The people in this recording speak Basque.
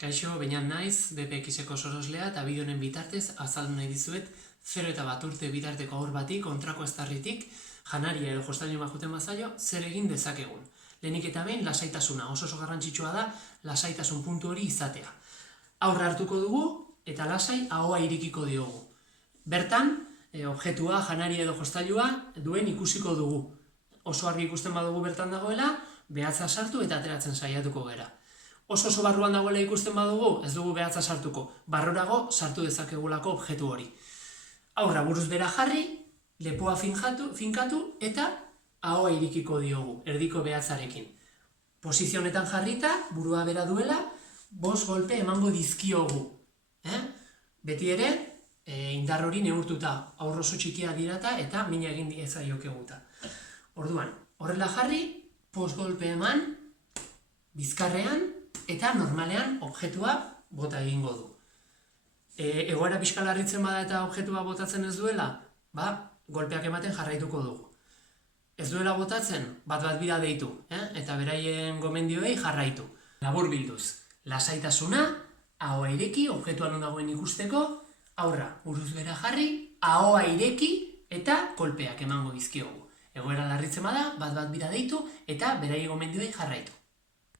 Kaixo, Beñat naiz, BPX-eko soroslea eta bideo honen bitartez azaldu nahi dizuet 0 eta 1 urte bitarteko haur bati kontrako eztarritik janaria edo jostailu bat joaten bazaio zer egin dezakegun. Lehenik eta behin lasaitasuna, oso garrantzitsua da lasaitasun puntu hori izatea. Aurra hartuko dugu eta lasai ahoa irekiko diogu. Bertan, objektua, janaria edo jostailua duen ikusiko dugu. Oso argi ikusten badugu bertan dagoela, behatza sartu eta ateratzen saiatuko gera. Oso barruan dagoela ikusten badugu, ez dugu behatza sartuko, barrorago sartu dezakegulako objektu hori. Aurra buruz bera jarri, lepoa finkatu eta ahoa irekiko diogu, erdiko behatzarekin. Posizio honetan jarrita, burua bera duela, 5 golpe emango dizkiogu. Beti ere, indar hori neurtuta, aur oso txikia dirata eta mina egin diezaiokeguta. Orduan, horrela jarri, 5 golpe eman, bizkarrean, eta normalean objektua bota egingo du. Egoera pixka larritzen bada eta objektua botatzen ez duela, golpeak ematen jarraituko dugu. Ez duela botatzen, bat bira deitu, eta beraien gomendioei jarraitu. Labur bilduz, lasaitasuna, ahoa ireki, objektua non dagoen ikusteko, aurra buruz bera jarri, ahoa ireki eta kolpeak emango dizkiogu. Egoera larritzen bada, bat bira deitu eta beraien gomendioei jarraitu.